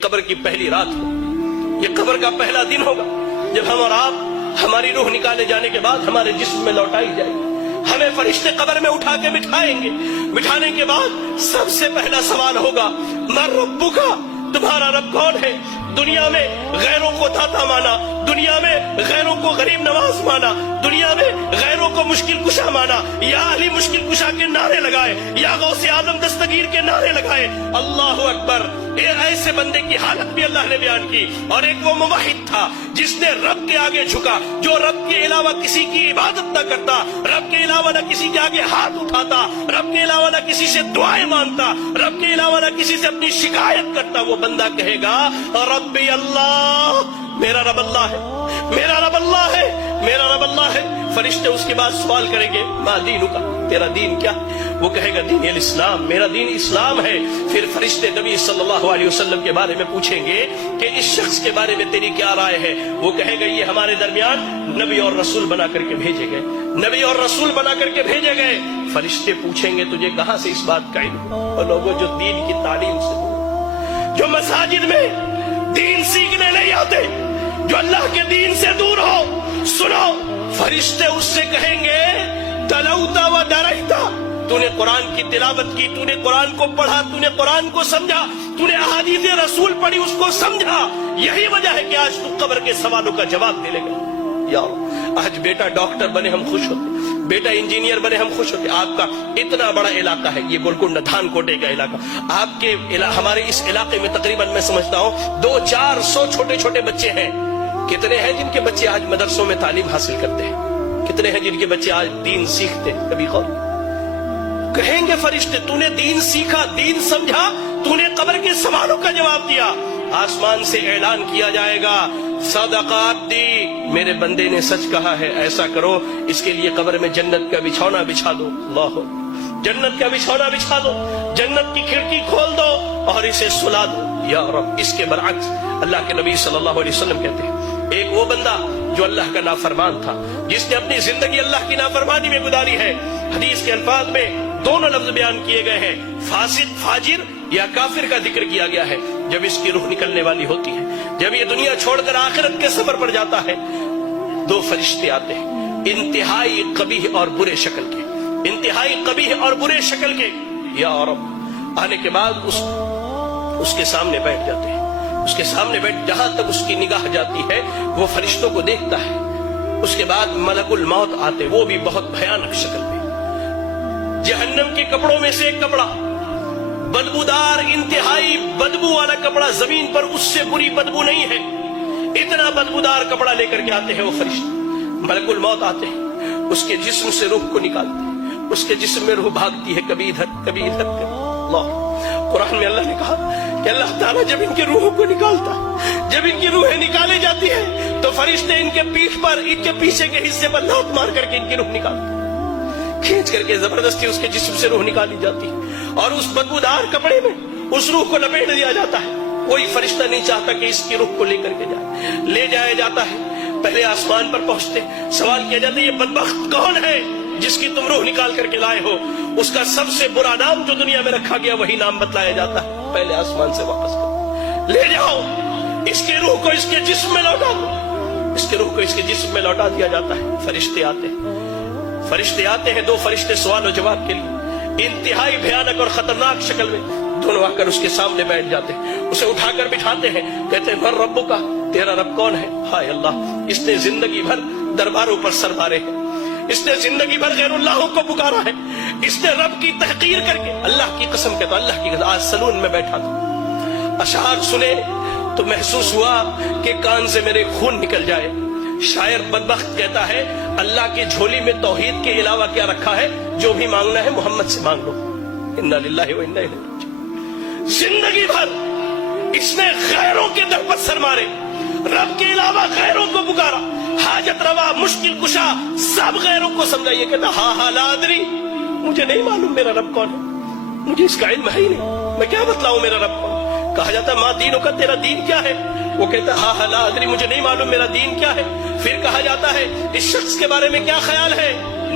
قبر کی پہلی رات ہو، یہ قبر کا پہلا دن ہوگا جب ہم اور آپ ہماری روح نکالے جانے کے بعد ہمارے جسم میں لوٹائی جائے گی۔ ہمیں فرشتے قبر میں اٹھا کے بٹھائیں گے۔ بٹھانے کے بعد سب سے پہلا سوال ہوگا من ربک، تمہارا رب کون ہے؟ دنیا میں غیروں کو داتا مانا، دنیا میں غیروں کو غریب نواز مانا، دنیا میں غیروں کو مشکل کشا مانا، یا علی مشکل کشا کے نعرے لگائے، یا غوث اعظم دستگیر کے نعرے لگائے۔ اللہ اکبر! ایک ایسے بندے کی حالت بھی اللہ نے بیان کی، اور ایک وہ موحد تھا جس نے رب کے آگے جھکا، جو رب کے علاوہ کسی کی عبادت نہ کرتا، رب کے علاوہ نہ کسی کے آگے ہاتھ اٹھاتا، رب کے علاوہ نہ کسی سے دعائیں مانگتا، رب کے علاوہ نہ کسی سے اپنی شکایت کرتا۔ وہ بندہ کہے گا ربی اللہ، میرا رب اللہ ہے، میرا رب اللہ ہے، میرا رب اللہ ہے۔ فرشتے اس کے بعد سوال کریں گے ما دینک، تیرا دین کیا؟ وہ کہے گا دین الاسلام، میرا دین اسلام ہے۔ پھر فرشتے نبی صلی اللہ علیہ وسلم کے بارے میں پوچھیں گے کہ اس شخص کے بارے میں تیری کیا رائے ہے؟ وہ کہے گا یہ ہمارے درمیان نبی اور رسول بنا کر کے بھیجے گئے، نبی اور رسول بنا کر کے بھیجے گئے۔ فرشتے پوچھیں گے تجھے کہاں سے اس بات کا علم؟ اور لوگوں جو دین کی تعلیم سے دور، جو مساجد میں دین سیکھنے نہیں آتے، جو اللہ کے دین سے دور ہو، سنو، فرشتے اس سے کہیں گے تلوتا و ڈرائتا، تو نے قرآن کی تلاوت کی، تو نے قرآن کو پڑھا، تو نے قرآن کو سمجھا، تو نے احادیث رسول پڑھی، اس کو سمجھا، یہی وجہ ہے کہ آج تو قبر کے سوالوں کا جواب دے لے گا۔ یا آج بیٹا ڈاکٹر بنے ہم خوش ہوتے، بیٹا انجینئر بنے ہم خوش ہوتے۔ آپ کا اتنا بڑا علاقہ ہے یہ گولکنڈہ دھان کوٹے کا علاقہ، آپ کے ہمارے اس علاقے میں تقریباً میں سمجھتا ہوں 200-400 چھوٹے چھوٹے بچے ہیں۔ کتنے ہیں جن کے بچے آج مدرسوں میں تعلیم حاصل کرتے ہیں؟ کتنے ہیں جن کے بچے آج دین سیکھتے ہیں؟ کبھی غور کہیں گے فرشتے تو نے دین سیکھا، دین سمجھا، تو نے قبر کے سوالوں کا جواب دیا۔ آسمان سے اعلان کیا جائے گا صدق عبدی، میرے بندے نے سچ کہا ہے، ایسا کرو اس کے لیے قبر میں جنت کا بچھونا بچھا دو۔ اللہ، جنت کا بچھونا بچھا دو، جنت کی کھڑکی کھول دو اور اسے سلا دو۔ یا رب! اس کے برعکس اللہ کے نبی صلی اللہ علیہ وسلم کہتے ہیں ایک وہ بندہ جو اللہ کا نافرمان تھا، جس نے اپنی زندگی اللہ کی نافرمانی میں گزاری ہے۔ حدیث کے الفاظ میں دونوں لفظ بیان کیے گئے ہیں، فاسق، فاجر یا کافر کا ذکر کیا گیا ہے۔ جب اس کی روح نکلنے والی ہوتی ہے، جب یہ دنیا چھوڑ کر آخرت کے سفر پر جاتا ہے، دو فرشتے آتے ہیں انتہائی قبیح اور برے شکل کے، انتہائی قبیح اور برے شکل کے۔ یا رب! آنے کے بعد اس کے سامنے بیٹھ جاتے ہیں، اس کے سامنے بیٹھ، جہاں تک اس کی نگاہ جاتی ہے وہ فرشتوں کو دیکھتا ہے۔ اس کے بعد ملک الموت آتے، وہ بھی بہت بھیانک شکل میں، جہنم کے کپڑوں میں سے ایک کپڑا، بدبودار، انتہائی بدبو والا کپڑا، زمین پر اس سے بری بدبو نہیں ہے، اتنا بدبودار کپڑا لے کر کے آتے ہیں وہ فرشتے۔ ملک الموت آتے ہیں، اس کے جسم سے روح کو نکالتے ہیں، اس کے جسم میں روح بھاگتی ہے، کبھی ادھر کبھی ادھر۔ اللہ، قرآن میں اللہ نے کہا کہ اللہ تعالیٰ جب ان کی روحوں کو نکالتا ہے، جب ان کی روحیں نکالی جاتی ہے تو فرشتے ان کے پیٹھ پر، ان کے پیچھے کے حصے پر لات مار کر کے ان کی روح نکالتے ہیں، کھینچ کر کے زبردستی اس کے جسم سے روح نکالی جاتی ہے، اور اس بدبودار کپڑے میں اس روح کو لپیٹ دیا جاتا ہے۔ کوئی فرشتہ نہیں چاہتا کہ اس کی روح کو لے کر کے جائے، لے جایا جاتا ہے۔ پہلے آسمان پر پہنچتے سوال کیا جاتا ہے یہ بدبخت کون ہے جس کی تم روح نکال کر کے لائے ہو؟ اس کا سب سے برا نام جو دنیا میں رکھا گیا وہی نام بتلایا جاتا ہے۔ پہلے آسمان سے واپس کرو، لے جاؤ اس کی روح کو، اس کے جسم میں لوٹا دو۔ اس کی روح کو اس کے جسم میں لوٹا دیا جاتا ہے۔ فرشتے آتے ہیں، فرشتے آتے ہیں، دو فرشتے سوال و جواب کے لیے انتہائی بھیانک اور خطرناک شکل میں دونوں آ کر اس کے سامنے بیٹھ جاتے ہیں، اسے اٹھا کر بٹھاتے ہیں، کہتے ہیں من ربک، تیرا رب کون ہے؟ ہائے اللہ! اس نے زندگی بھر درباروں پر سر مارے ہیں، اس نے زندگی بھر غیر اللہ کو پکارا ہے، اس نے رب کی تحقیر کر کے، اللہ کی قسم کہتا ہوں، اللہ کی قسم، آج سلون میں بیٹھا تھا، اشعار سنے تو محسوس ہوا کہ کان سے میرے خون نکل جائے۔ شاعر بدبخت کہتا ہے اللہ کی جھولی میں توحید کے علاوہ کیا رکھا ہے؟ جو بھی مانگنا ہے محمد سے مانگ لو۔ انا للہ و انا الیہ راجعون۔ زندگی بھر اس نے غیروں کے در پر سر مارے، رب کے علاوہ غیروں کو پکارا، حاجت روا، مشکل کشا، سب غیروں کو سمجھا۔ یہ کہتا ہاں لا ادری، مجھے نہیں معلوم میرا رب کون ہے، مجھے اس کا علم ہے ہی نہیں، میں کیا بتلاؤں میرا رب کون۔ کہا جاتا ماں دینوں کا، تیرا دین کیا ہے؟ وہ کہتا ہاں لا ادری، مجھے نہیں معلوم میرا دین کیا ہے۔ پھر کہا جاتا ہے اس شخص کے بارے میں کیا خیال ہے؟